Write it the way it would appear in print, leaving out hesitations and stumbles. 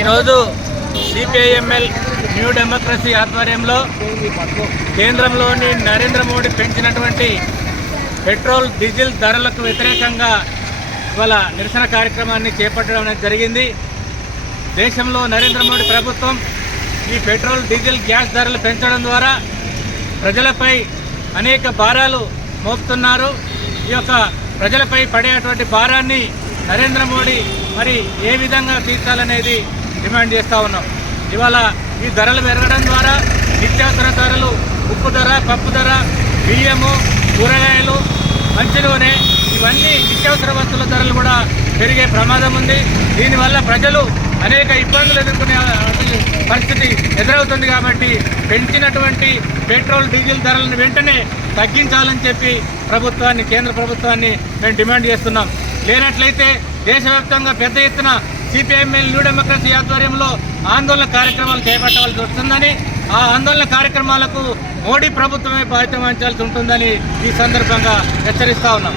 ఈరోజు CPIML new democracy ఆధ్వర్యంలో కేంద్రంలోని నరేంద్ర మోడీ పెంచినటువంటి పెట్రోల్ డీజిల్ ధరలకు వ్యతిరేకంగా ఇవాళ నిరసన కార్యక్రమాన్ని చేపట్టడం అనేది జరిగింది. దేశంలో నరేంద్ర మోడీ ప్రభుత్వం ఈ పెట్రోల్ డీజిల్ గ్యాస్ ధరలు పెంచడం ద్వారా ప్రజలపై అనేక భారాలు మోపుతున్నారు. ఈ యొక్క ప్రజలపై పడేటువంటి భారాన్ని నరేంద్ర మోడీ మరి ఏ విధంగా తీర్చాలనేది డిమాండ్ చేస్తూ ఉన్నాం. ఇవాళ ఈ ధరలు పెరగడం ద్వారా నిత్యావసర ధరలు, ఉప్పు ధర, పప్పు ధర, బియ్యము, కూరగాయలు, మంచి నూనె, ఇవన్నీ నిత్యావసర వస్తువుల ధరలు కూడా పెరిగే ప్రమాదం ఉంది. దీనివల్ల ప్రజలు అనేక ఇబ్బందులు ఎదుర్కొనే పరిస్థితి ఎదురవుతుంది. కాబట్టి పెంచినటువంటి పెట్రోల్ డీజిల్ ధరలను వెంటనే తగ్గించాలని చెప్పి కేంద్ర ప్రభుత్వాన్ని మేము డిమాండ్ చేస్తున్నాం. లేనట్లయితే దేశవ్యాప్తంగా పెద్ద ఎత్తున సిపిఐఎంఎల్ న్యూ డెమోక్రసీ ఆధ్వర్యంలో ఆందోళన కార్యక్రమాలు చేపట్టవలసి వస్తుందని, ఆ ఆందోళన కార్యక్రమాలకు మోడీ ప్రభుత్వమే బాధ్యత వహించాల్సి ఉంటుందని ఈ సందర్భంగా హెచ్చరిస్తా ఉన్నాం.